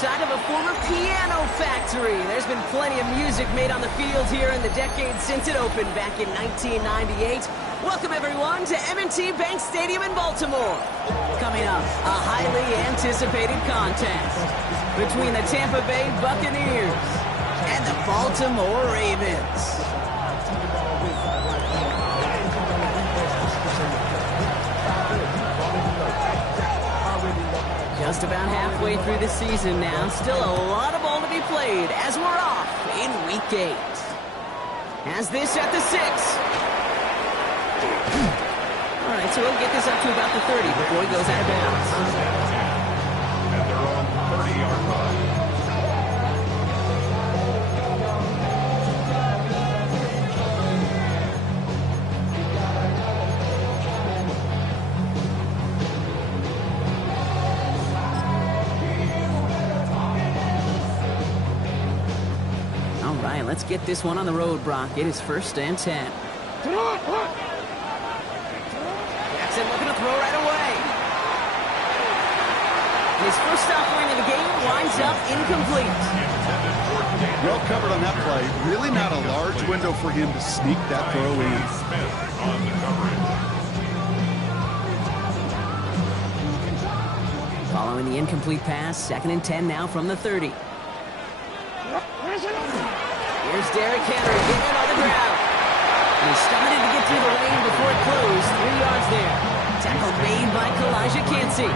inside of a former piano factory. There's been plenty of music made on the field here in the decades since it opened back in 1998. Welcome, everyone, to M&T Bank Stadium in Baltimore. Coming up, a highly anticipated contest between the Tampa Bay Buccaneers and the Baltimore Ravens. Just about halfway through the season now. Still a lot of ball to be played as we're off in Week 8. Has this at the 6. All right, so he'll get this up to about the 30 before he goes out of bounds. And they're on the 30-yard line. Let's get this one on the road, Brock. It is 1st and 10. Jackson looking to throw right away. His first offering of the game winds up incomplete. Well covered on that play. Really not a large window for him to sneak that throw in. Following the incomplete pass, 2nd and 10 now from the 30. Here's Derrick Henry getting on the ground. And he started to get through the lane before it closed. 3 yards there. Tackle made by Kalijah Kancey.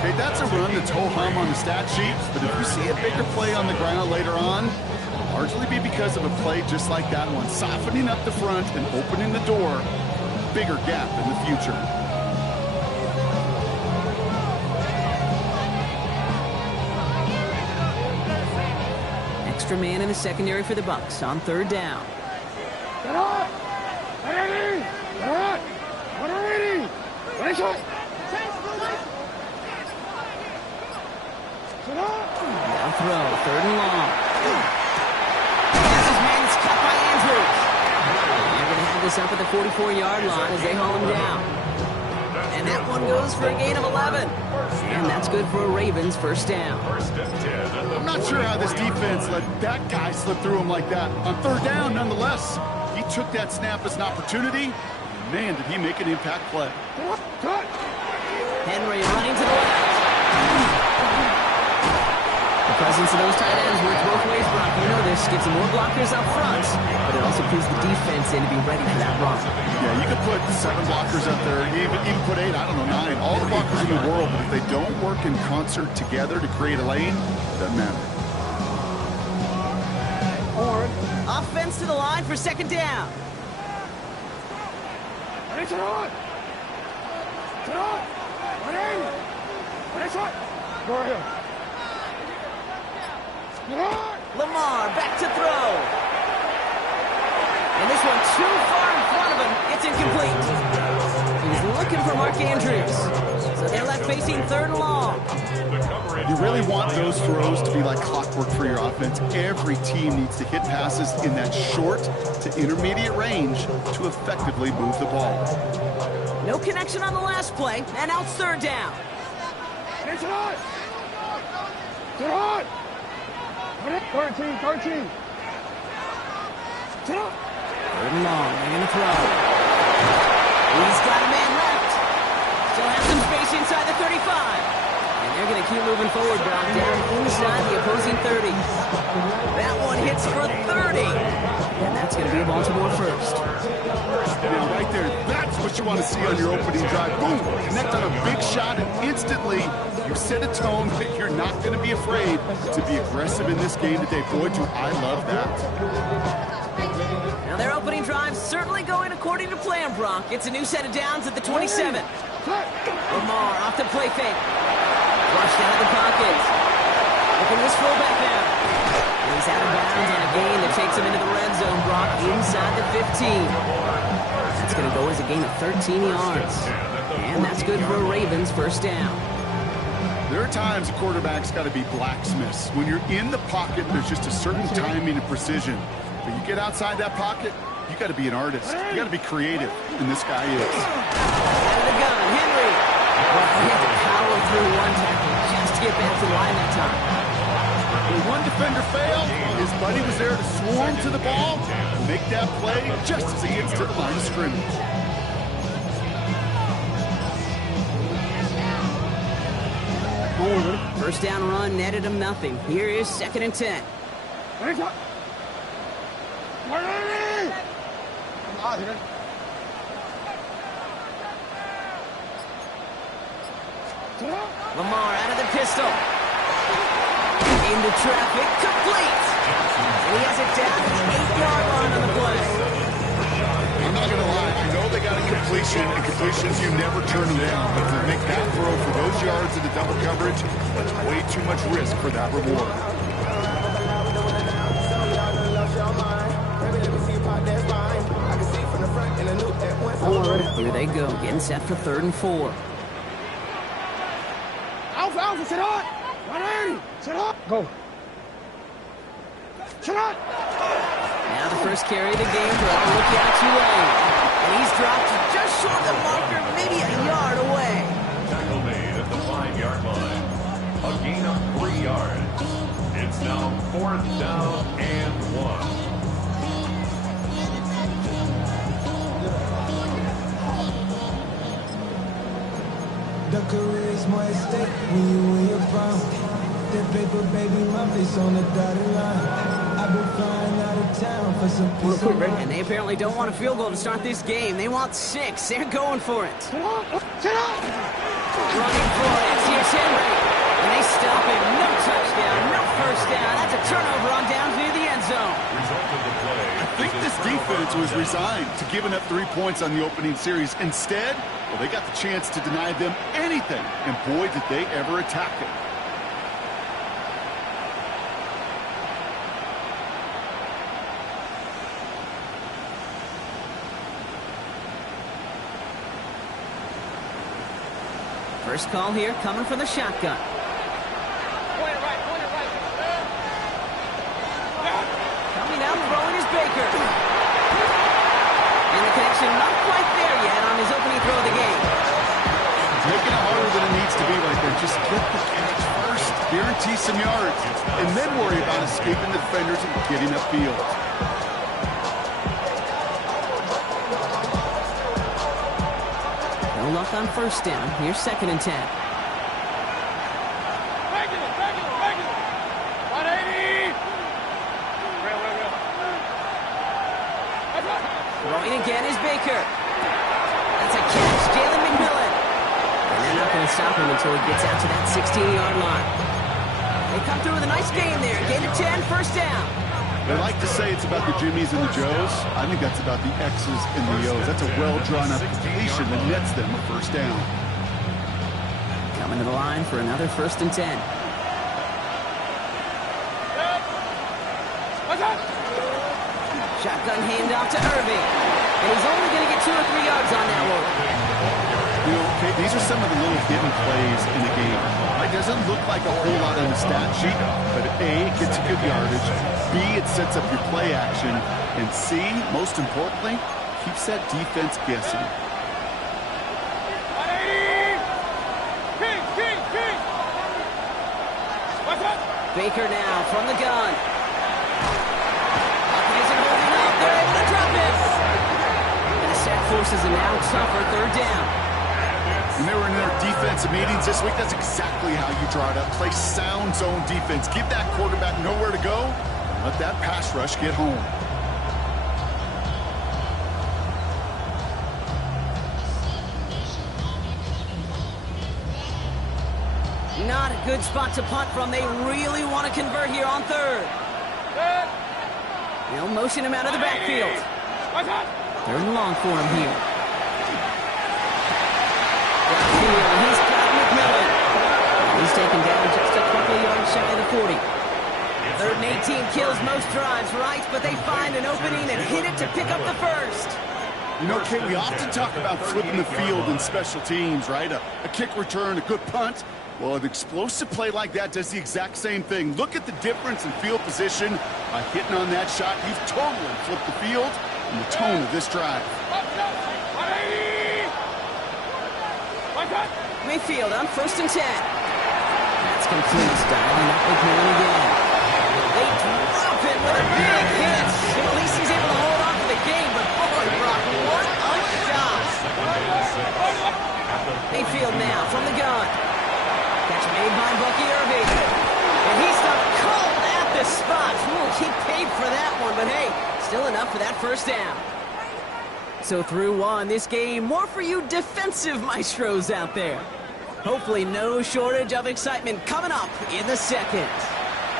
Okay, that's a run that's ho-hum on the stat sheet, but if you see a bigger play on the ground later on, it'll largely be because of a play just like that one, softening up the front and opening the door. Bigger gap in the future. Extra man in the secondary for the Bucs on 3rd down. Down throw, 3rd and long. This is man is cut by Andrews. They're going to have this up at the 44-yard line as they haul him down. And that one goes for a gain of 11. And that's good for a Ravens 1st down. I'm not sure how this defense let that guy slip through him like that. On 3rd down, nonetheless, he took that snap as an opportunity. Man, did he make an impact play. Henry running to the left. The presence of those tight ends works both ways, Brock. You know this. Gets more blockers up front, but it also puts the defense in to be ready for that run. Yeah, you could put 7 blockers up there, even put 8, I don't know, 9. All the blockers in the world, but if they don't work in concert together to create a lane, it doesn't matter. Offense to the line for 2nd down. Lamar back to throw. And this one too far in front of him. It's incomplete. He's looking for Mark Andrews. So they're left facing 3rd and long. You really want those throws to be like clockwork for your offense. Every team needs to hit passes in that short to intermediate range to effectively move the ball. No connection on the last play, and now it's 3rd down. 13. 3rd and long, they're going to throw. He's got a man left. Still has some space inside the 35. And they're going to keep moving forward, Brock, down inside the opposing 30. That one hits for 30. And that's going to be a Baltimore 1st. Now, right there, that's what you want to see on your opening drive. Boom! Connect on a big shot, and instantly you set a tone that you're not going to be afraid to be aggressive in this game today. Boy, do I love that. Now, their opening drive certainly going according to plan, Brock. It's a new set of downs at the 27. Lamar off the play fake. Flushed out of the pocket. Look at this fullback now. He's out of bounds on a gain that takes him into the red zone, Brock, inside the 15. That's going to go as a gain of 13 yards. And that's good for a Ravens 1st down. There are times a quarterback's got to be blacksmiths. When you're in the pocket, there's just a certain timing and precision. But you get outside that pocket, you got to be an artist. You got to be creative, and this guy is. Out of the gun, Henry. Well, he had to power through one tackle just get back to the line that time. When one defender failed, his buddy was there to swarm to the ball and make that play just as he gets to the line of scrimmage. First down run netted him nothing. Here is 2nd and 10. Lamar out of the pistol. Into traffic, complete. And he has it down to the 8-yard line on the play. I'm not going to lie, I know they got a completion, and completions, you never turn them down. But to make that throw for those yards into double coverage, that's way too much risk for that reward. Here they go, getting set for 3rd and 4. Alpha, sit hot! 180! Sit hot! Go! Sit hot! Now the first carry of the game for a rookie out Tulane. And he's dropped just short of the marker, maybe a yard away. Tackle made at the 5-yard line. A gain of 3 yards. It's now 4th down and 1. The career is more at stake when you win your prime. That paper, baby, my face on the dotted line. I've been flying out of town for some peace of mind. And they apparently don't want a field goal to start this game. They want 6. They're going for it. Sit hot! Sit hot! Running for it. Here's Henry. And they stop him. No touchdown. No first down. That's a turnover on downs near the end zone. Result of the play. I think this defense was resigned to giving up 3 points on the opening series. Instead, well, they got the chance to deny them anything, and boy, did they ever attack it. First call here coming from the shotgun. Coming out throwing is Baker. And the connection not quite there yet on his opening throw of the game. Making it harder than it needs to be right there. Just get the catch first, guarantee some yards, and then worry about escaping the defenders and getting upfield. No luck on first down. Here's 2nd and 10. Regular! 180! Throwing again is Baker. That's a catch. Jalen McMillan. And they're not going to stop him until he gets out to that 16-yard line. They come through with a nice game there. Gain of 10, first down. They like to say it's about the Jimmies and the Joes. I think that's about the X's and the O's. That's a well-drawn-up completion that nets them a first down. Coming to the line for another 1st and 10. Shotgun handoff to Irving. And he's only going to get 2 or 3 yards on that one. You know, okay, these are some of the little hidden plays in the game. It doesn't look like a whole lot on the stat sheet, but A, it gets you good yardage, B, it sets up your play action, and C, most importantly, keeps that defense guessing. 180! King! Baker now from the gun. Pocket isn't holding up. They're able to drop it. And the sack forces a now tougher 3rd down. When they were in their defensive meetings this week, that's exactly how you draw it up. Play sound zone defense. Give that quarterback nowhere to go, and let that pass rush get home. Not a good spot to punt from. They really want to convert here on 3rd. They'll motion him out of the backfield. 3rd and long for him here. He's got McMillan. He's taken down just a couple of yards shy of the 40. 3rd and 18 kills most drives, right? But they find an opening and hit it to pick up the first. You know, Kate, we often talk about flipping the field in special teams, right? A kick return, a good punt. Well, an explosive play like that does the exact same thing. Look at the difference in field position by hitting on that shot. You've totally flipped the field and the tone of this drive. Mayfield on 1st and 10. That's Pass complete. Dialing up McMillan again. They drop it with a big hit. At least he's able to hold on to the game, but boy, Brock, what a shot. Mayfield now from the gun. Catch made by Bucky Irving. And he's stuck cold at the spot. Ooh, he paid for that one, but hey, still enough for that first down. So through one, this game, more for you defensive maestros out there. Hopefully no shortage of excitement coming up in the second.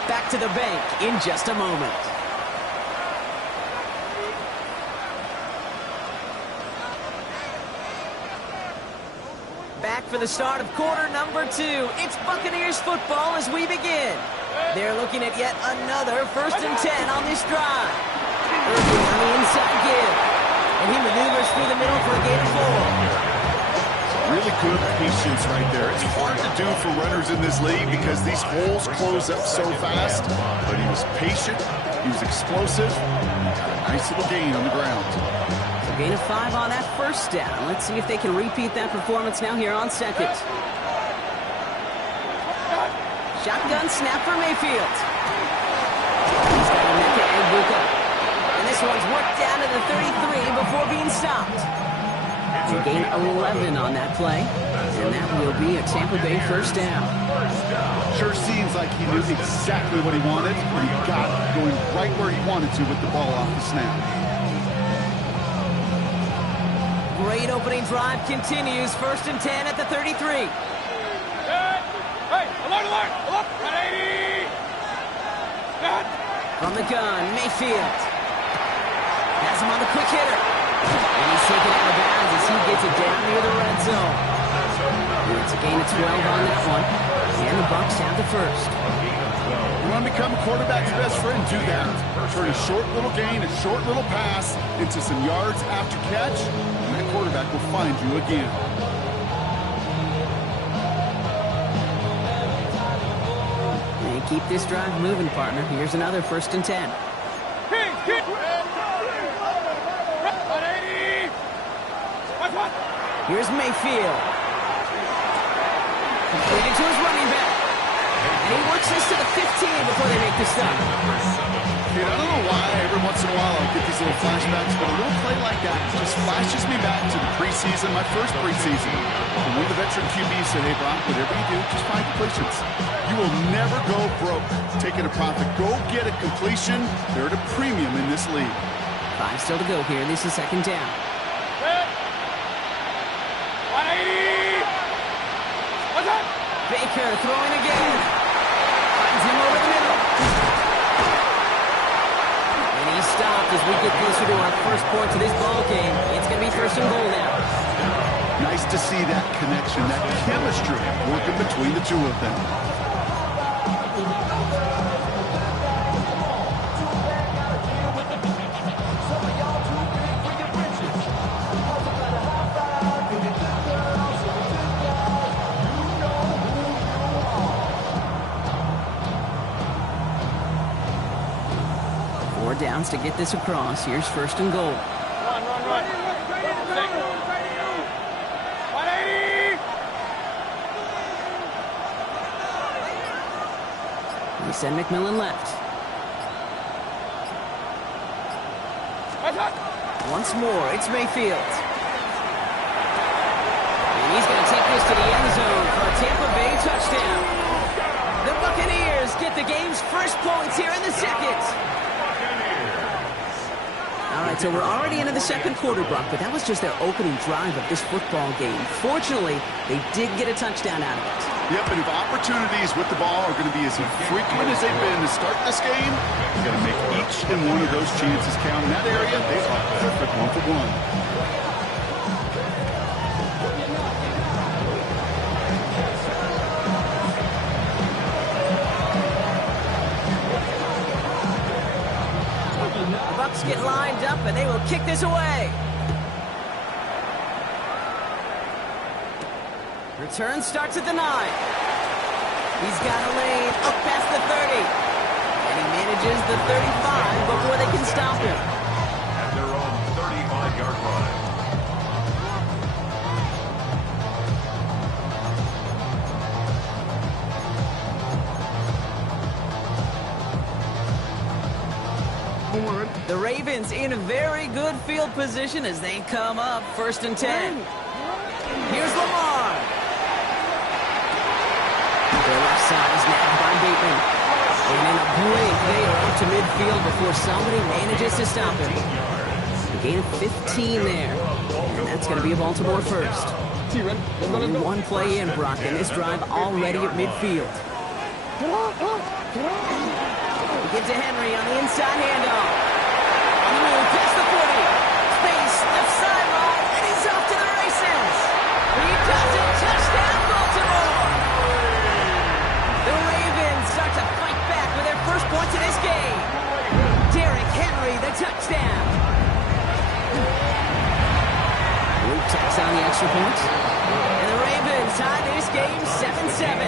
Back to the bank in just a moment. Back for the start of quarter number 2. It's Buccaneers football as we begin. They're looking at yet another 1st and 10 on this drive. Irving on the inside give. And he maneuvers through the middle for a gain of 4. Really good patience right there. It's hard to do for runners in this league because these holes close up so fast. But he was patient. He was explosive. Nice little gain on the ground. So gain of 5 on that first down. Let's see if they can repeat that performance now here on second. Shotgun snap for Mayfield. He's got a net to Egbuka. And this one's worked down to the 33 before being stopped. So gain 11 on that play. And that will be a Tampa Bay first down. Sure seems like he knew exactly what he wanted, and he got it going right where he wanted to with the ball off the snap. Great opening drive continues. 1st and 10 at the 33. Hey, alert! Ready! From the gun, Mayfield. Has him on the quick hitter. And he's taken out of bounds as he gets it down near the red zone. It's a gain of 12 on that one. And the Bucs have the first. You want to become a quarterback's best friend? Do that. Turn a short little gain, a short little pass into some yards after catch, and that quarterback will find you again. And keep this drive moving, partner. Here's another 1st and 10. Here's Mayfield. Completed to his running back. And he works this to the 15 before they make the stop. Dude, I don't know why every once in a while I get these little flashbacks, but a little play like that just flashes me back to the preseason, my first preseason. And one of the veteran QBs said, hey, Brock, whatever you do, just find completions. You will never go broke taking a profit. Go get a completion. They're at a premium in this league. 5 still to go here. This is 2nd down. 180! What's up? Baker throwing again. Finds him over the middle. And he's stopped as we get closer to our first point to this ball game. It's going to be 1st and goal now. Nice to see that connection, that chemistry working between the two of them. Downs to get this across. Here's 1st and goal. Run. 180! He sent McMillan left. Once more, it's Mayfield. And he's going to take this to the end zone for a Tampa Bay touchdown. The Buccaneers get the game's first points here in the second. All right, so we're already into the second quarter, Brock, but that was just their opening drive of this football game. Fortunately, they did get a touchdown out of it. Yep, and if opportunities with the ball are going to be as infrequent as they've been to start this game, you got to make each and one of those chances count. In that area, they are perfect 1-for-1. Get lined up, and they will kick this away. Return starts at the 9. He's got a lane up past the 30. And he manages the 35 before they can stop him. At their own 35-yard line. The Ravens in a very good field position as they come up 1st and 10. Here's Lamar. Their left side is nabbed by Bateman. And in a blink, they are up to midfield before somebody manages to stop him. A gain of 15 there. And that's going to be a Baltimore first. Only one play in, Brock, and this drive already at midfield. We get to Henry on the inside handoff. On the move, past the 40. Space, left sideline, and he's off to the races. He does it. Touchdown, Baltimore. The Ravens start to fight back with their first points of this game. Derrick Henry, the touchdown. Luke tacks on the extra point. And the Ravens tie this game 7-7.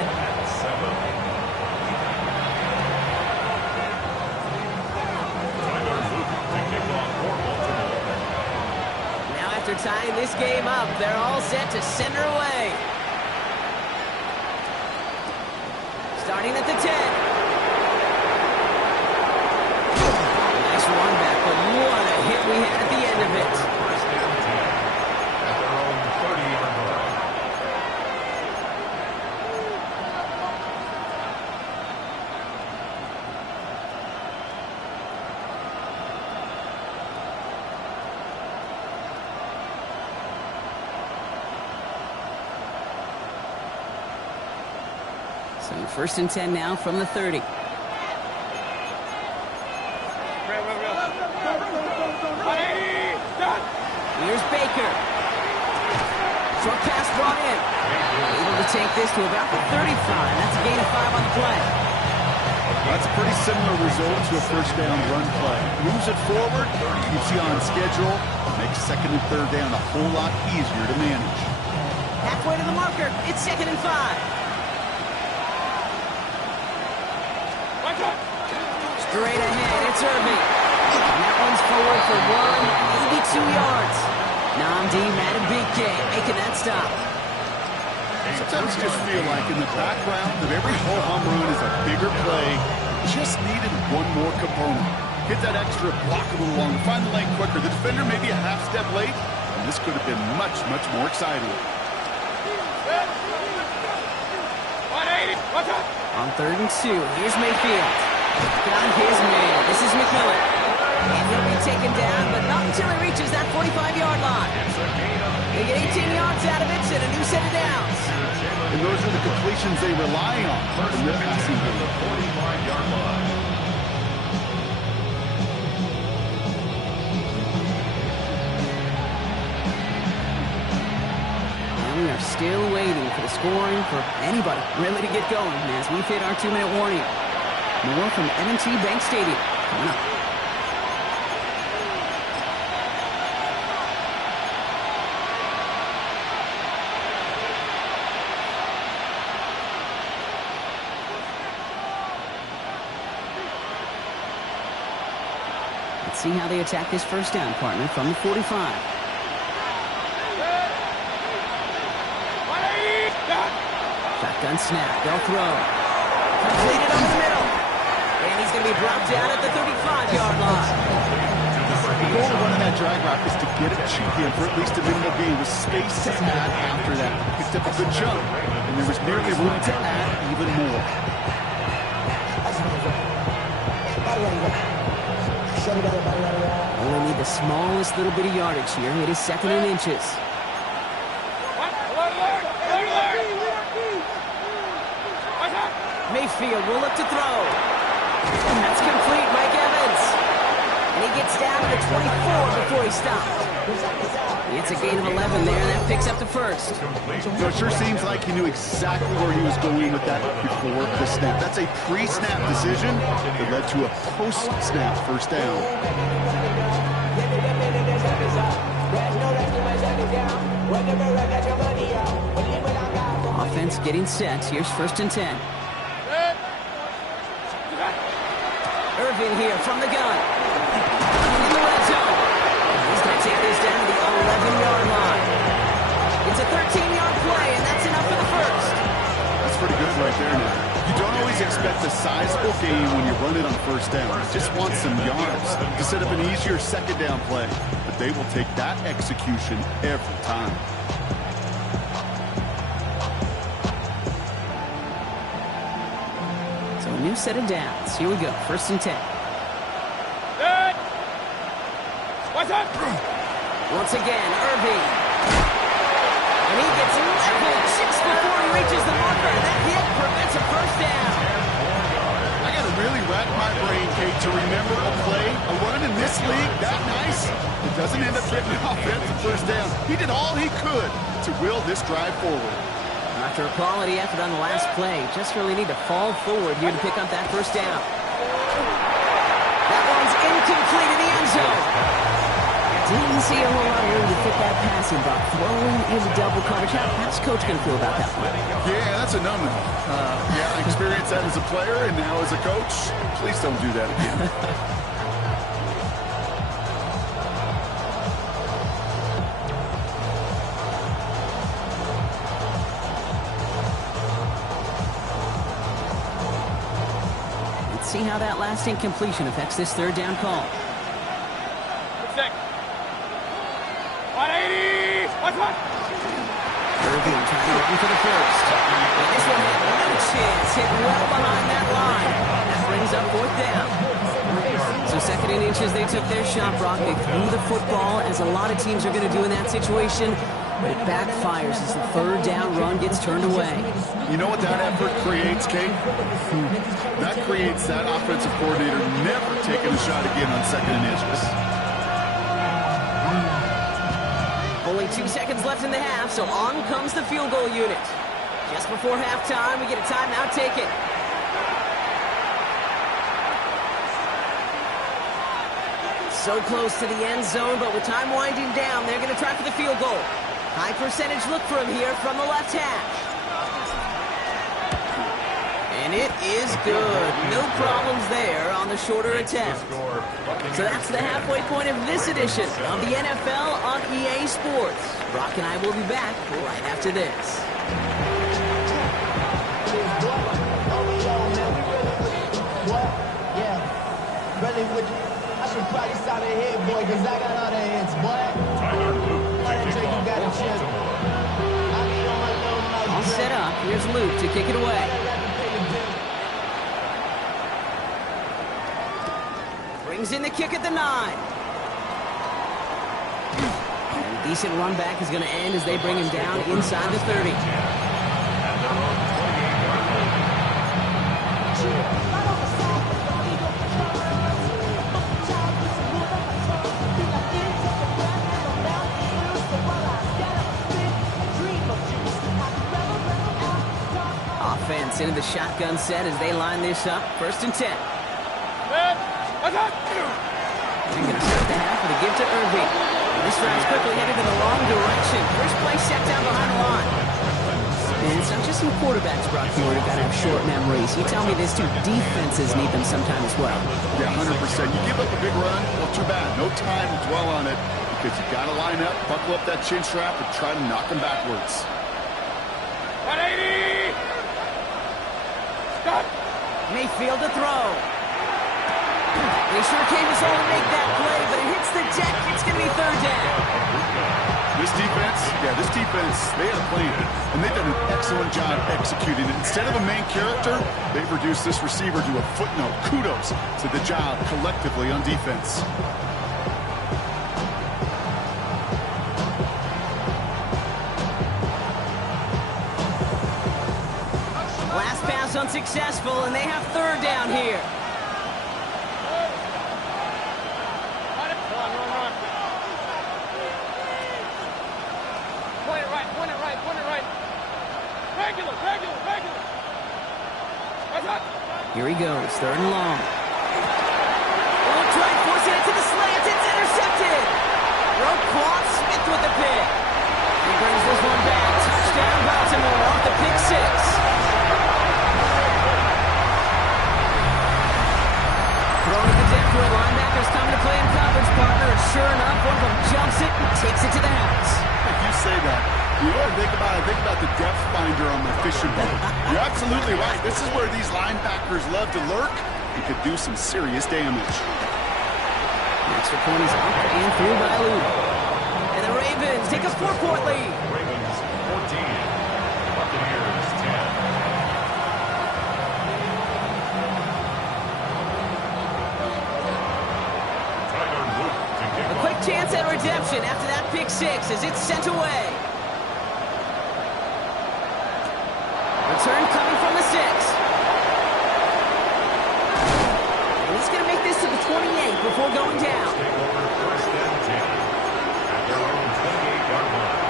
After tying this game up, they're all set to send her away. Starting at the 10. Nice run back, but what a hit we had at the end of it. First down 10 at their own 30-yard line. So 1st and 10 now from the 30. Here's Baker. Short pass brought in. Able to take this to about the 35. That's a gain of 5 on the play. That's a pretty similar result to a first down run play. Moves it forward, keeps you on schedule, makes 2nd and 3rd down a whole lot easier to manage. Halfway to the marker, it's 2nd and 5. Straight ahead, it's Irving. And that one's forward for 82 yards. Namdi Madubuike making that stop. Sometimes just feel like in the background of every ho-hum run is a bigger play. Just needed one more component. Hit that extra block a little longer, find the lane quicker. The defender maybe a half step late, and this could have been much, much more exciting. On 3rd and 2, here's Mayfield. Got his man. This is McMillan. And he'll be taken down, but not until he reaches that 45-yard line. They get 18 yards out of it and a new set of downs. And those are the completions they rely on in their passing game. 45-yard line. And we are still waiting for the scoring for anybody really to get going as we've hit our 2-minute warning. More from M&T Bank Stadium coming up. Let's see how they attack this first down, partner, from the 45. Shotgun snap, they'll throw. Completed over the middle. And he's going to be brought down at the 35-yard line. The goal of running that drag route is to get it to him for at least a minimal gain with space to add after that. Picked up a good chunk, and there was nearly room to add even more. Only need the smallest little bit of yardage here. It is 2nd and inches. Mayfield will look to throw. That's complete, Mike Evans. And he gets down to the 24 before he stopped. It's a gain of 11 there, and that picks up the first. So it sure seems like he knew exactly where he was going with that before the snap. That's a pre-snap decision that led to a post-snap first down. Offense getting set. Here's 1st and 10. Irving here from the gun. In the red zone. He's going to take this down to the 11-yard line. It's a 13-yard play, and that's enough for the first. That's pretty good right there now. You don't always expect a sizable gain when you run it on first down. You just want some yards to set up an easier second down play. But they will take that execution every time. So a new set of downs. Here we go. 1st and 10. Good. What's up? Once again, Irving. And he gets leveled just before he reaches the marker. And that hit prevents a first down. I got to really rack my brain, Kate, to remember a play, a run in this league that nice. It doesn't end up getting an offensive first down. He did all he could to will this drive forward. After a quality effort on the last play, just really need to fall forward here to pick up that first down. That one's incomplete in the end zone. Didn't see a whole lot of room to fit that passing, but throwing into double coverage. How's Coach going to feel about that one? Yeah, that's a no-no. Yeah, I experienced that as a player and now as a coach. Please don't do that again. Let's see how that last incompletion affects this 3rd down call. 180. What's up? Irving trying to run for the first. And this one had no chance. Hit well behind that line. That brings up 4th down. So 2nd and inches, they took their shot, Brock. They threw the football, as a lot of teams are going to do in that situation. But it backfires as the 3rd down run gets turned away. You know what that effort creates, Kate? That creates that offensive coordinator never taking a shot again on 2nd and inches. Only 2 seconds left in the half, so on comes the field goal unit. Just before halftime, we get a timeout taken. So close to the end zone, but with time winding down, they're going to try for the field goal. High percentage look for him here from the left hash. And it is good. No problems there on the shorter attempt. So that's the halfway point of this edition of the NFL on EA Sports. Brock and I will be back right after this. I should probably stop it here, boy, because I got all the hits, boy. All set up. Here's Luke to kick it away. Brings in the kick at the 9. And a decent run back is going to end as they bring him down inside the 30. Offense into the shotgun set as they line this up. 1st and 10. They're going to start the half with a give to Irving. This drive's quickly headed in the wrong direction. First play set down behind the line. And it's not just some quarterbacks, Brock, who have got to have short memories. You tell me this too, defenses need them sometime as well. Yeah, 100%. You give up a big run, well, too bad. No time to dwell on it because you got to line up, buckle up that chin strap, and try to knock them backwards. 180. Stop. Mayfield to throw. They sure came as all to make that play, but it hits the deck. It's going to be 3rd down. This defense, they had a plan, and they've done an excellent job executing it. Instead of a main character, they've reduced this receiver to a footnote. Kudos to the job collectively on defense. Last pass unsuccessful, and they have 3rd down here. Here he goes, 3rd and long. Oh, try forcing it to the slant. It's intercepted. Roquan Smith with the pick. He brings this one back. Touchdown, Baltimore off the pick 6. Throwing to the deck to a linebacker's coming to play in coverage, partner. And sure enough, one of them jumps it and takes it to the house. If you say that, You know what I think about? I think about the depth finder on the fishing boat. You're absolutely right. This is where these linebackers love to lurk and could do some serious damage. Extra point is up and through by Luke. And the Ravens take a 4-point lead. Ravens 14, Buccaneers 10. A quick chance at redemption after that pick six as it's sent away. Return coming from the 6. And he's going to make this to the 28 before going down. Take over first and 10 at their own 28-yard line.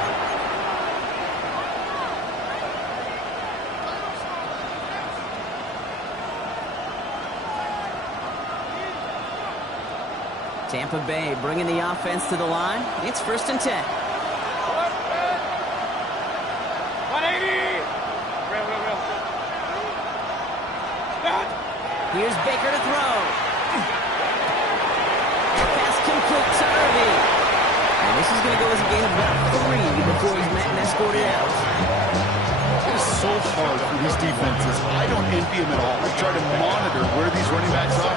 Tampa Bay bringing the offense to the line. It's first and 10. 180. Here's Baker to throw. Pass complete to Irving. And this is going to go as a gain of about 3 before he's met and escorted out. It is so hard for these defenses. I don't envy them at all. They try to monitor where these running backs are.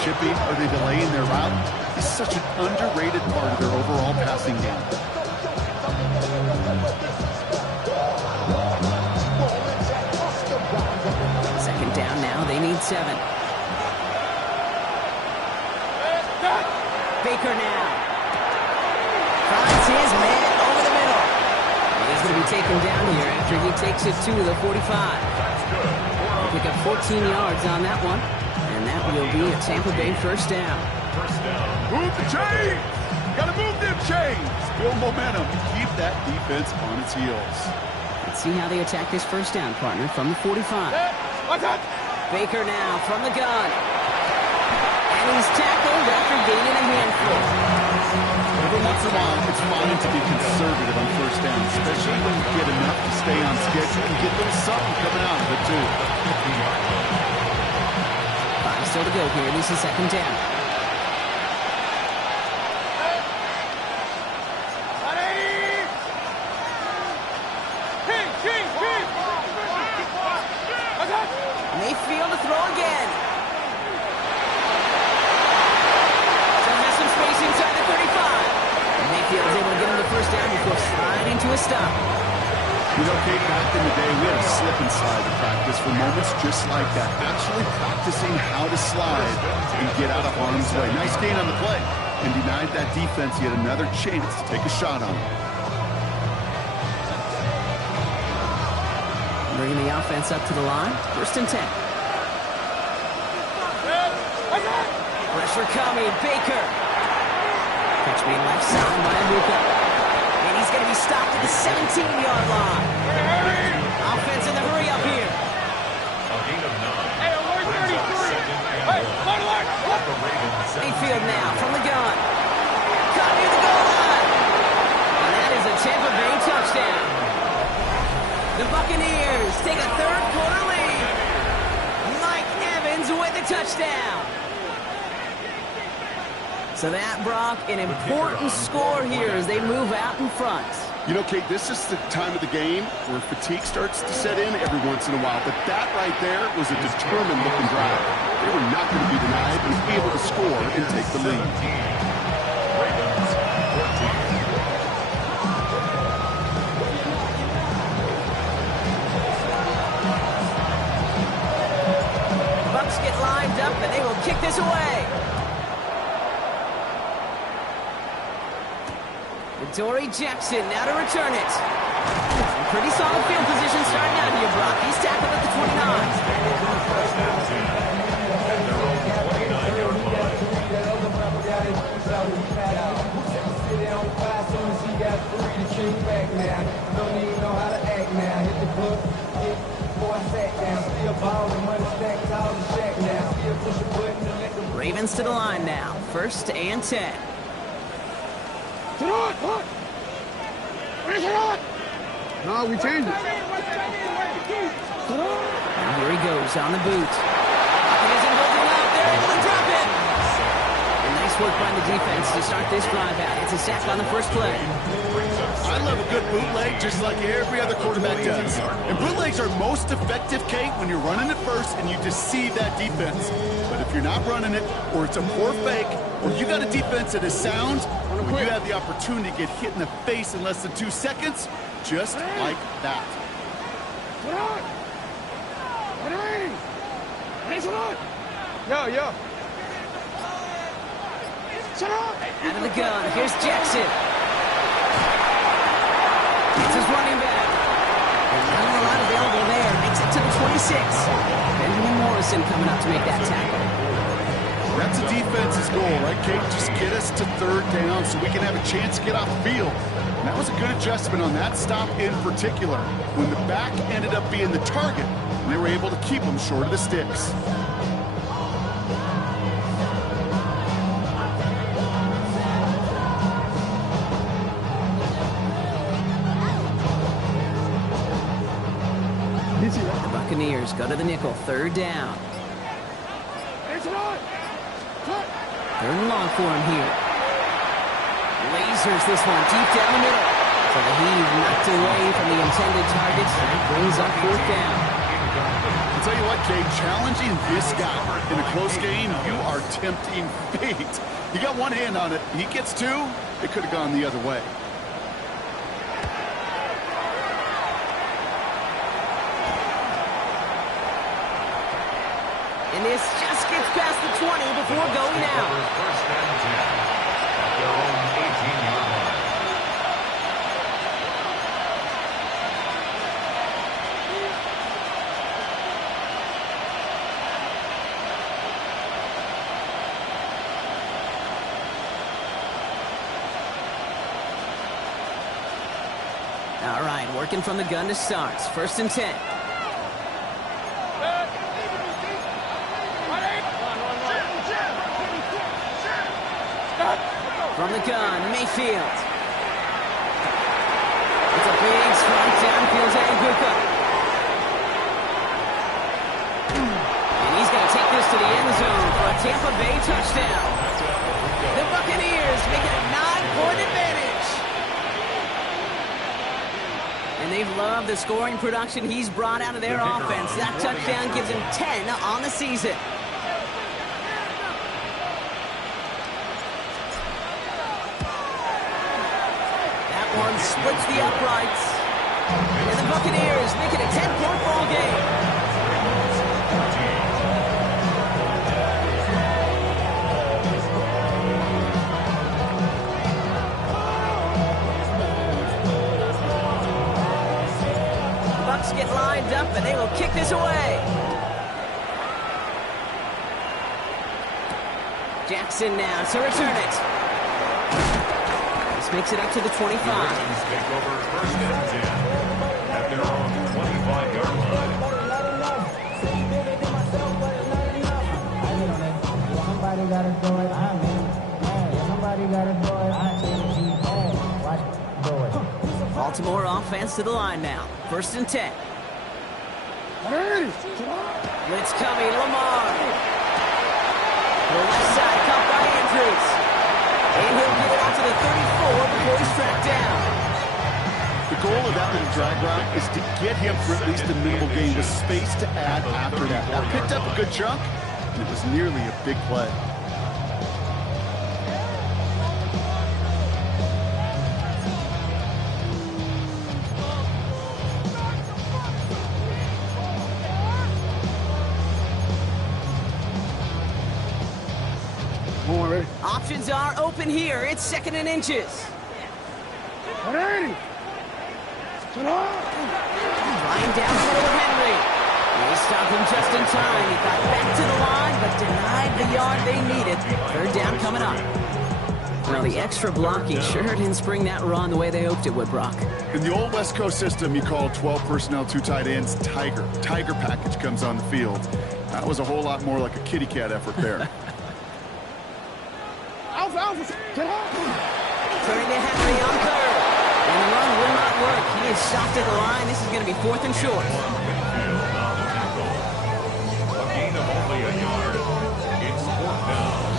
Shipping, are they delaying their route? It's such an underrated part of their overall passing game. Second down now. They need 7. Baker now. Finds his man over the middle. He's going to be taken down here after he takes it to the 45. He'll pick up 14 yards on that one. And that will be a Tampa Bay first down. Move the chains! Gotta move them chains! Build momentum. Keep that defense on its heels. Let's see how they attack this first down, partner, from the 45. Baker now from the gun. And he's tackled after gaining a handful. Every once in a while, it's fine to be conservative on first down, especially when you get enough to stay on schedule and get a little something coming out of it, too. 5 still to go here. This is second down. Mayfield to throw again. Still has some space inside the 35. Mayfield's able to get him the first down before sliding to a stop. You know, Kate, back in the day, we had a slip and slide to practice for moments just like that. Actually practicing how to slide and get out of harm's way. Nice gain on the play. And denied that defense yet another chance to take a shot on him. Bringing the offense up to the line. First and 10. Pressure coming. Baker. Catch being left side by Luka. And he's going to be stopped at the 17-yard line. Offense in the hurry up here. A gain of 9. Hey, alert 33. Mayfield now from the gun. Caught near the goal line. And that is a Tampa Bay touchdown. The Buccaneers take a third-quarter lead. Mike Evans with the touchdown. So that, Brock, an important score here as they move out in front. You know, Kate, this is the time of the game where fatigue starts to set in every once in a while. But that right there was a determined-looking drive. They were not going to be denied and be able to score and take the lead. Ravens 14. Bucks get lined up, and they will kick this away. Dory Jackson now to return it. Pretty solid field position starting out here, Brock. He's tackled at the 29. First and 10 at their own 29-yard line. Ravens to the line now. First and 10. No, we changed it. And here he goes on the boot. He isn't holding up. They're able to drop it. And nice work work by the defense to start this drive out. It's a sack on the first play. I love a good bootleg just like every other quarterback does. And bootlegs are most effective, Kate, when you're running it first and you deceive that defense. But if you're not running it, or it's a poor fake, or you got a defense that is sound, when you have the opportunity to get hit in the face in less than 2 seconds, just like that. Yo. Out of the gun, here's Jackson. It's his running back. There's not a lot available there. Makes it to the 26. Benjamin Morrison coming up to make that tackle. That's a defense's goal, right, Kate? Just get us to third down so we can have a chance to get off the field. And that was a good adjustment on that stop in particular, when the back ended up being the target, and they were able to keep him short of the sticks. The Buccaneers go to the nickel, third down. Third and long for him here. Lasers this one deep down the middle. So the heave knocked away from the intended target. That brings up fourth down. I'll tell you what, Kate, challenging this guy in a close game, you are tempting fate. You got one hand on it. He gets two, it could have gone the other way. And this just gets past the 20 before going out. First and 10 at their own 18-yard line. All right, working from the gun to start. First and 10. From the gun, Mayfield. It's a big strike downfield to Aguka. And he's going to take this to the end zone for a Tampa Bay touchdown. The Buccaneers make it a 9-point advantage. And they've loved the scoring production he's brought out of their offense. That touchdown gives him 10 on the season. One splits the uprights. And the Buccaneers make it a 10-point ball game. The Bucs get lined up and they will kick this away. Jackson now to return it. Makes it up to the 25. Take over first and 10 at their own 25-yard line. Somebody gotta do it. Somebody gotta do it. Baltimore offense to the line now. First and 10. Blitz coming, Lamar. The left side caught by Andrews. And he'll get it out to the 34 before he's tracked down. The goal of that little drag route is to get him for at least a minimal gain with space to add after that. That picked up a good chunk, and it was nearly a big play. Options are open here. It's second and inches. Ryan down the middle of Henry. They stopped him just in time. He got back to the line, but denied the yard they needed. Third down coming up. Well, the extra blocking sure didn't spring that run the way they hoped it would, Brock. In the old West Coast system, you call 12 personnel, 2 tight ends, Tiger. Tiger package comes on the field. That was a whole lot more like a kitty cat effort there. Turning to Henry on third. And the run will not work. He is stopped at the line. This is going to be fourth and short. A gain of only a yard. It's fourth down.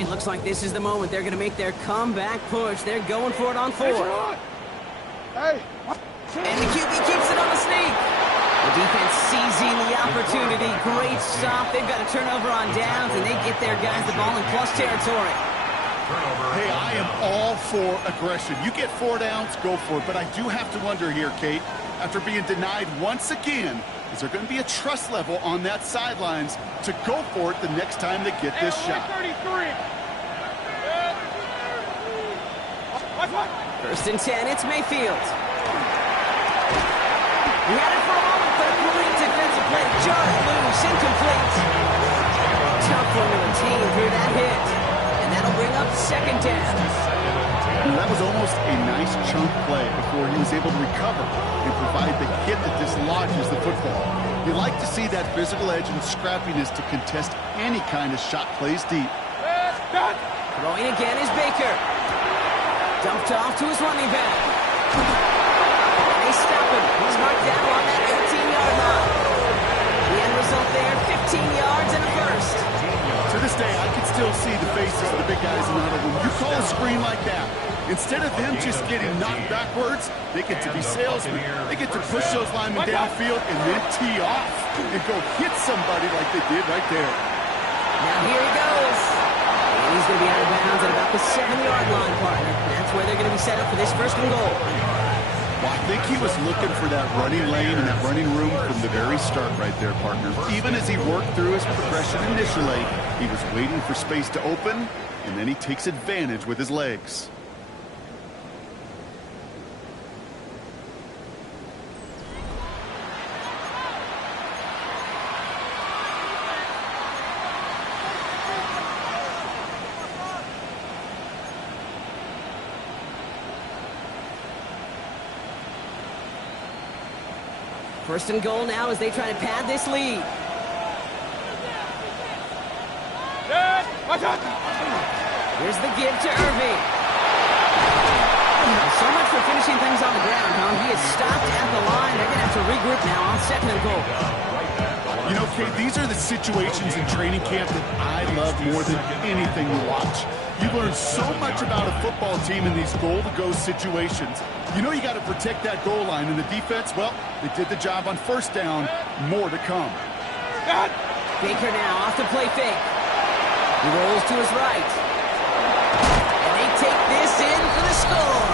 point. Looks like this is the moment. They're going to make their comeback push. They're going for it on 4. Hey. And the QB keeps it on the sneak. The defense seizing the opportunity. Great stop. They've got a turnover on downs, and they get their guys the ball in plus territory. Hey, I am all for aggression. You get 4 downs, go for it. But I do have to wonder here, Kate, after being denied once again, is there going to be a trust level on that sidelines to go for it the next time they get this shot? 33. First and 10, it's Mayfield. He had it for a moment, but a great defensive play. Jarred loose, incomplete. Tough one to retain through that hit. And that'll bring up second down. That was almost a nice chunk play before he was able to recover and provide the hit that dislodges the football. You like to see that physical edge and scrappiness to contest any kind of shot plays deep. Throwing again is Baker. Dumped off to his running back. And they stop him. He's marked down on that 18-yard line. The end result there, 15 yards and a first. To this day, I can still see the faces of the big guys in the huddle. When you call a screen like that, instead of them just getting knocked backwards, they get to be salesmen. They get to push those linemen downfield and then tee off and go hit somebody like they did right there. Now here he goes. And he's going to be out of bounds at about the 7-yard line, partner. That's where they're going to be set up for this first and goal. Well, I think he was looking for that running lane and that running room from the very start right there, partner. Even as he worked through his progression initially, he was waiting for space to open, and then he takes advantage with his legs. First and goal now as they try to pad this lead. Here's the give to Irving. So much for finishing things on the ground, huh? He is stopped at the line. They're going to have to regroup now on second and goal. You know, Kate, these are the situations in training camp that I love more than anything to watch. You learn so much about a football team in these goal-to-go situations. You know you got to protect that goal line, and the defense, well, they did the job on first down. More to come. Baker now off the play fake. He rolls to his right. And they take this in for the score.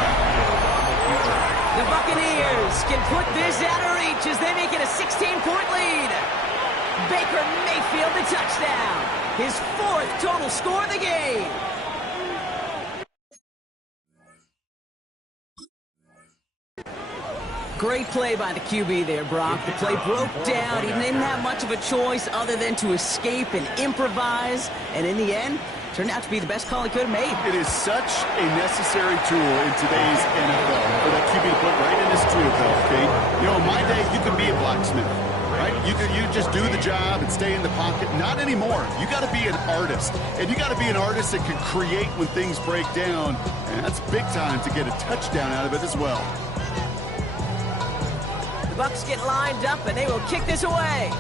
The Buccaneers can put this out of reach as they make it a 16-point lead. Baker Mayfield the touchdown. His 4th total score of the game. Great play by the QB there, Brock. The play broke down. He didn't have much of a choice other than to escape and improvise. And in the end, turned out to be the best call he could have made. It is such a necessary tool in today's NFL for that QB to put right in his tool belt, Kate. You know, in my day, you could be a blacksmith, right? You just do the job and stay in the pocket. Not anymore. You got to be an artist. And you got to be an artist that can create when things break down. And that's big time to get a touchdown out of it as well. The Bucs get lined up, and they will kick this away.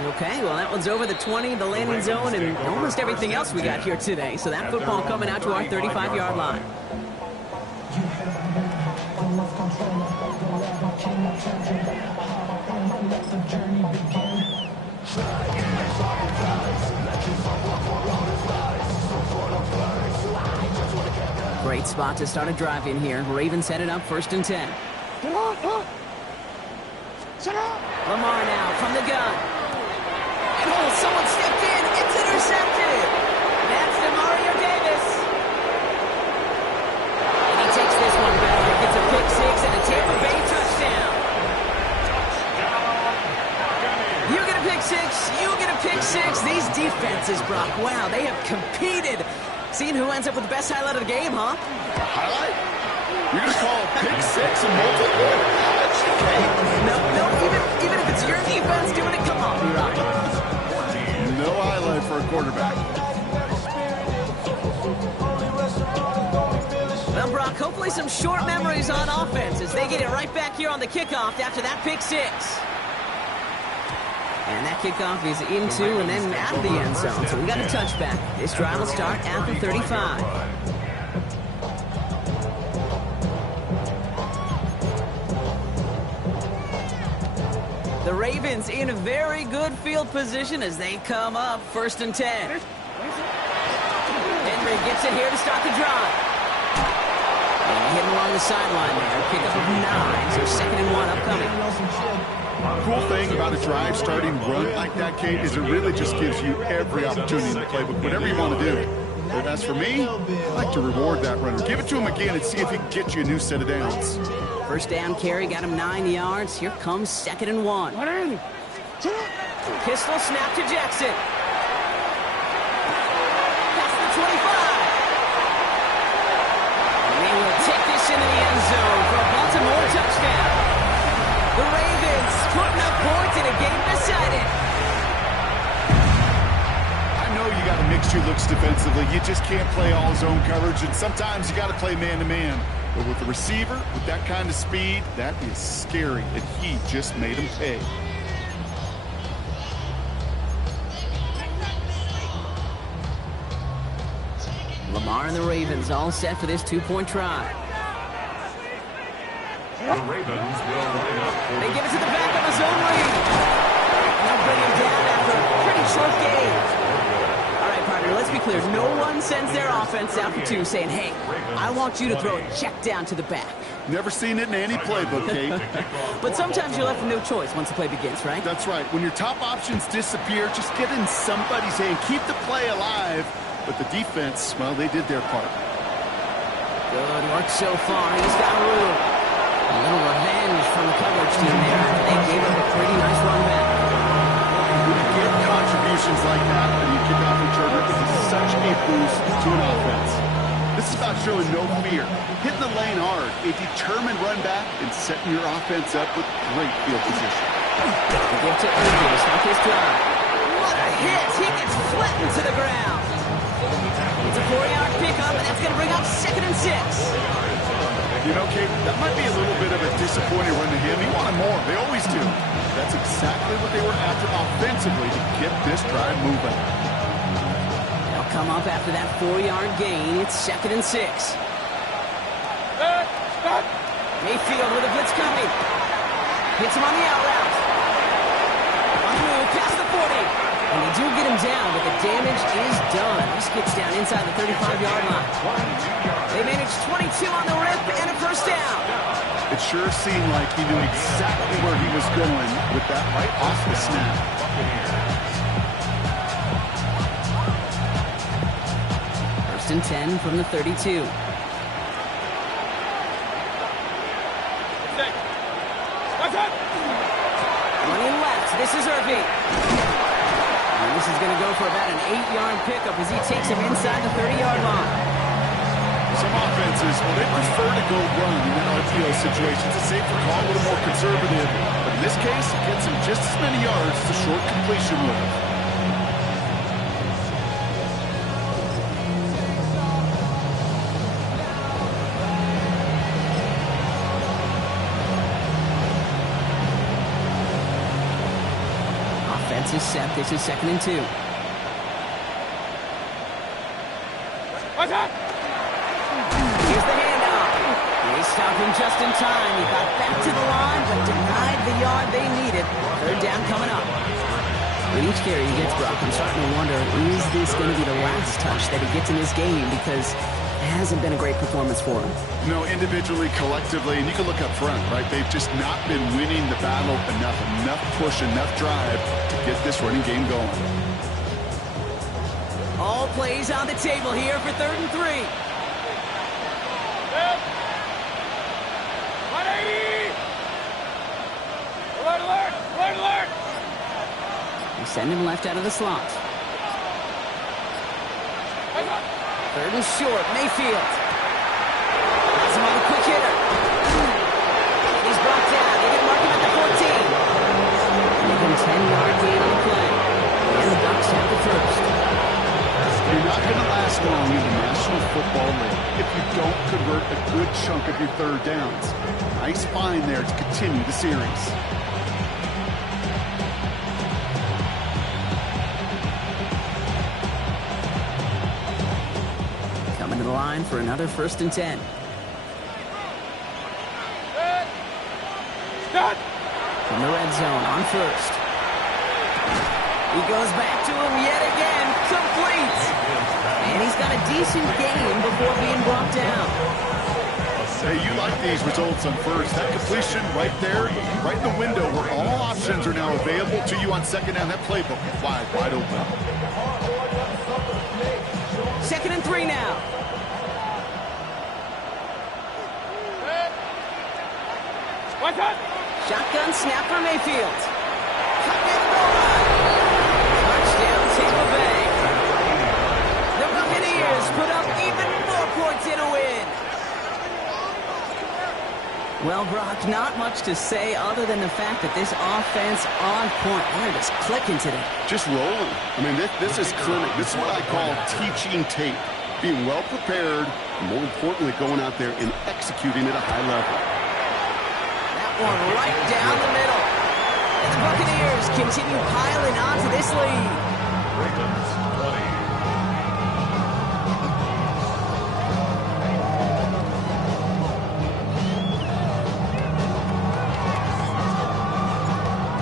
Okay, well, that one's over the 20, the landing zone, and almost everything else we got here today. So that football coming out to our 35-yard line. Great spot to start a drive in here. Ravens headed up 1st and 10. Lamar now from the gun. And oh, someone stepped in. It's intercepted. That's DeMario Davis. And he takes this one back. Gets a pick 6 and a Tampa Bay touchdown. You get a pick 6. You get a pick 6. These defenses, Brock, wow, they have competed. Seeing who ends up with the best highlight of the game, huh? Highlight? You're going to call pick 6 a multiple? No, even if it's your defense doing it, come on, B-Rock. No highlight for a quarterback. Well, Brock, hopefully some short memories on offense as they get it right back here on the kickoff after that pick 6. And that kickoff is into and then out of the end zone. So we got a touchback. This drive will start at the 35. The Ravens in a very good field position as they come up 1st and 10. Henry gets it here to start the drive. And hit him along the sideline there. Pickup of 9. So 2nd and 1 upcoming. Cool thing about a drive starting run like that, Kate, is it really just gives you every opportunity in the playbook, whatever you want to do. But as for me, I like to reward that runner. Give it to him again and see if he can get you a new set of downs. First down carry got him 9 yards. Here comes 2nd and 1. Pistol snap to Jackson. Past the 25. And they will take this into the end zone for a Baltimore touchdown. The Ravens putting up points in a game decided. I know you got to mix your looks defensively. You just can't play all zone coverage, and sometimes you got to play man-to-man. But with the receiver, with that kind of speed, that is scary, and he just made him pay. Lamar and the Ravens all set for this 2-point try. The Ravens will line up. They give it to the back of his own lead. And they'll bring him down after a pretty short game. All right, partner, let's be clear. No one sends their offense out for 2 saying, hey, I want you to throw a check down to the back. Never seen it in any playbook, Kate. But sometimes you're left with no choice once the play begins, right? That's right. When your top options disappear, just get in somebody's hand. Keep the play alive. But the defense, well, they did their part. Good work so far. He's got a rule. A little revenge from the coverage team there. They gave him a pretty nice run back. When you get contributions like that and you kick off return, it is such a boost to an offense. This is about showing no fear, hitting the lane hard, a determined run back, and setting your offense up with great field position. They give to Irving to start his drive. What a hit! He gets flattened to the ground. It's a 4-yard pickup, and that's going to bring up 2nd and 6. You know, Kate, that might be a little bit of a disappointing run to him. He wanted more. They always do. That's exactly what they were after offensively to get this drive moving. They'll come up after that 4-yard gain. It's 2nd and 6. Mayfield with a blitz coming. Hits him on the out route. On the move, past the 40. And they do get him down, but the damage is done. He skips down inside the 35-yard line. They managed 22 on the rip and a first down. It sure seemed like he knew exactly where he was going with that right off the snap. First and 10 from the 32. Running left, this is Irving. And this is going to go for about an 8-yard pickup as he takes him inside the 30-yard line. Some offenses, well, they prefer to go run in that RPO situation. It's a safer call, a little more conservative. But in this case, it gets him just as many yards as a short completion would. Offense is set. This is 2nd and 2. Here's the handoff. They stopped him just in time. He got back to the line, but denied the yard they needed. 3rd down coming up. With each carry he gets, Brock, I'm starting to wonder, is this going to be the last touch that he gets in this game? Because it hasn't been a great performance for him. No, individually, collectively, and you can look up front, right? They've just not been winning the battle enough push, enough drive to get this running game going. All plays on the table here for 3rd and 3. They send him left out of the slot. 3rd and short, Mayfield. Has him on the quick hitter. And he's brought down. They get mark him at the 14. Make him 10-yard gain on the play. And the Bucs have the first. You're not going to last long in the National Football League if you don't convert a good chunk of your 3rd downs. Nice find there to continue the series. line for another 1st and 10. From the red zone on 1st. He goes back to him yet again. Complete. And he's got a decent game before being brought down. Hey, you like these results on 1st. That completion right there, right in the window where all options are now available to you on 2nd down. That playbook wide open. 2nd and 3 now. Shotgun snap for Mayfield. Touchdown, Tampa Bay. The Buccaneers put up even more points in a win. Well, Brock, not much to say other than the fact that this offense on point. They're just clicking today. Just rolling. I mean, this is clinic. This is what I call teaching tape. Being well prepared, and more importantly, going out there and executing at a high level. One right down the middle. And the Buccaneers continue piling onto this lead. Ravens 20.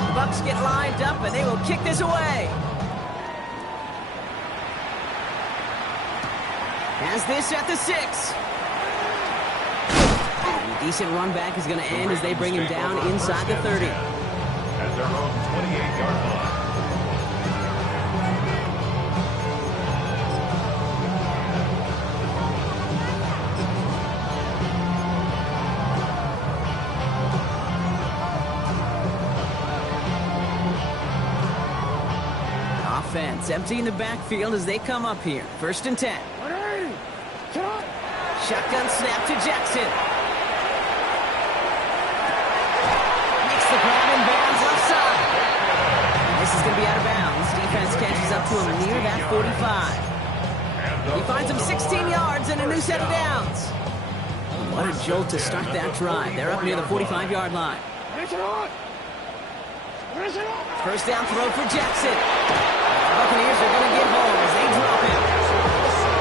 The Bucs get lined up and they will kick this away. Has this at the 6. Decent run back is going to end as they bring him down inside the 30. At their own 28-yard line. Offense emptying the backfield as they come up here. 1st and 10. Shotgun snap to Jackson. The grab in bounds left side. This is going to be out of bounds. Defense catches up to him near that 45. He finds him 16 yards and a new set of downs. What a jolt to start that drive. They're up near the 45-yard line. 1st down throw for Jackson. The Buccaneers are going to get home as they drop him.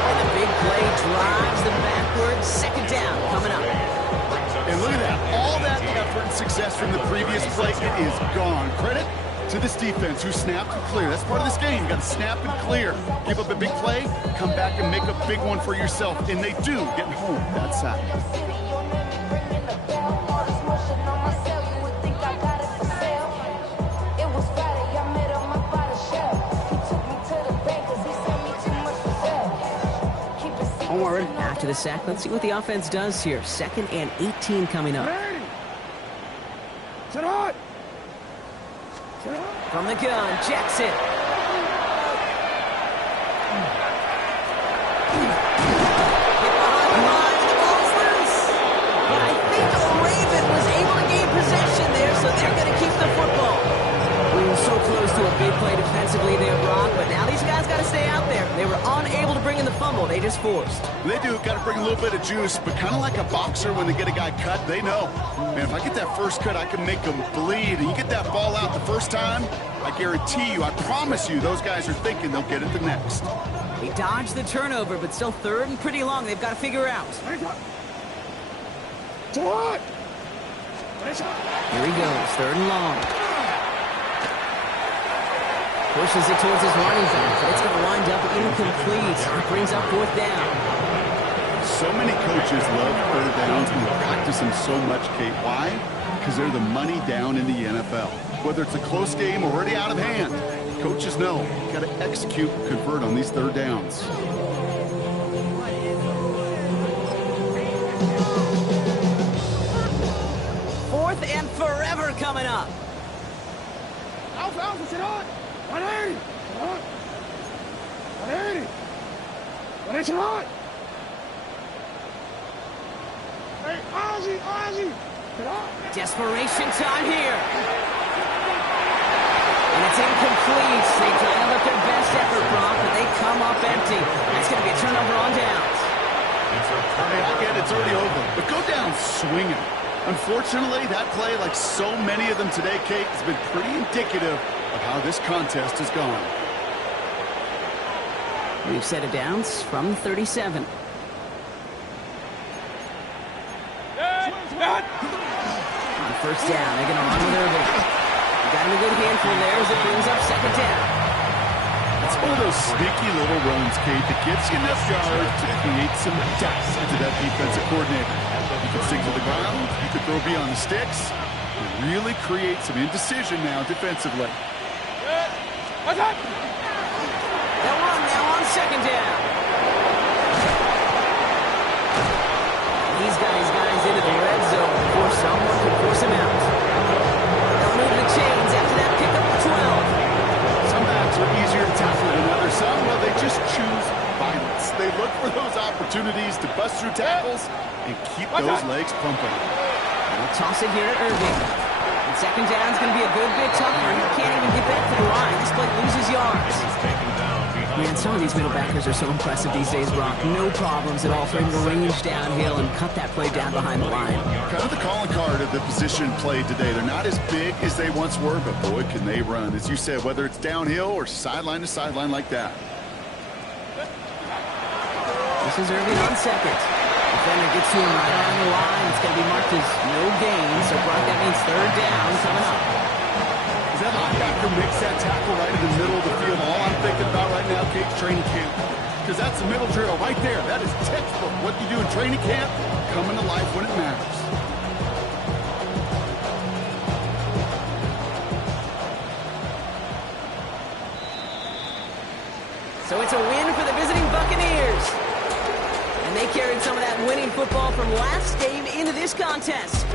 And the big play drives them backwards. 2nd down coming up. And look at that. All that effort and success from the previous play, it is gone. Credit to this defense who snapped and clear. That's part of this game. You got to snap and clear. Give up a big play, come back and make a big one for yourself. And they do, getting home that side. After the sack, let's see what the offense does here. 2nd and 18 coming up. From the gun, Jackson. Hit behind the line, and the ball's loose. But I think the Raven was able to gain possession there, so they're going to keep the football. We were so close to a big play defensively there, Brock, but now these guys got to stay out there. They were unable to bring in the fumble. They just forced. They do. Got to bring a little bit of juice, but kind of like a boxer when they get a guy cut, they know. Man, if I get that first cut, I can make them bleed. And you get that ball out the first time, I guarantee you, I promise you, those guys are thinking they'll get it the next. They dodged the turnover, but still 3rd and pretty long. They've got to figure out. Here he goes, 3rd and long. Pushes it towards his running back, but it's going to wind up incomplete. It brings up 4th down. So many coaches love 3rd downs and they practice them so much, Kate. Why? Because they're the money down in the NFL. Whether it's a close game or already out of hand, coaches know you got to execute and convert on these 3rd downs. Fourth and forever coming up. Alpha, sit on. 180. Sit on. 180. 180, sit on. Hey, Ozzy, Ozzy. Sit on. Desperation time here. And it's incomplete. They kind of look their best effort, Brock, but they come up empty. That's going to be a turnover on downs. I mean, I get it's already over, but go down swinging. Unfortunately, that play, like so many of them today, Kate, has been pretty indicative of how this contest has gone. We've set it downs from 37. first down. They're going to run with Irving. Got him a good handful there as it brings up second down. It's one of those sneaky little runs, Kate, that gets you enough yards to create some depth into that defensive coordinator. You can stick to the ground, you can throw beyond the sticks, and really create some indecision now defensively. They'll run now on second down. He's got his guys into the red zone before someone can force him out. They'll move the chains after that pickup of 12. Some backs are easier to tackle than others. Some, well, they just choose violence. They look for those opportunities to bust through tackles and keep those legs pumping. They'll toss it here to Irving. And second down's going to be a good bit tougher. He can't even get back to the line. This play loses yards. Man, some of these middle backers are so impressive these days, Brock. No problems at all for him to range downhill and cut that play down behind the line. Kind of the calling card of the position played today. They're not as big as they once were, but boy, can they run. As you said, whether it's downhill or sideline to sideline like that. This is Irving on second. Defender gets to him right around the line. It's going to be marked as no gain, so Brock, that means third down coming up. As that linebacker makes that tackle right in the middle of the field, all I'm thinking about right now, Kate, training camp. Because that's the middle drill right there. That is textbook. What you do in training camp, coming to life when it matters. So it's a win for the visiting Buccaneers. And they carried some of that winning football from last game into this contest.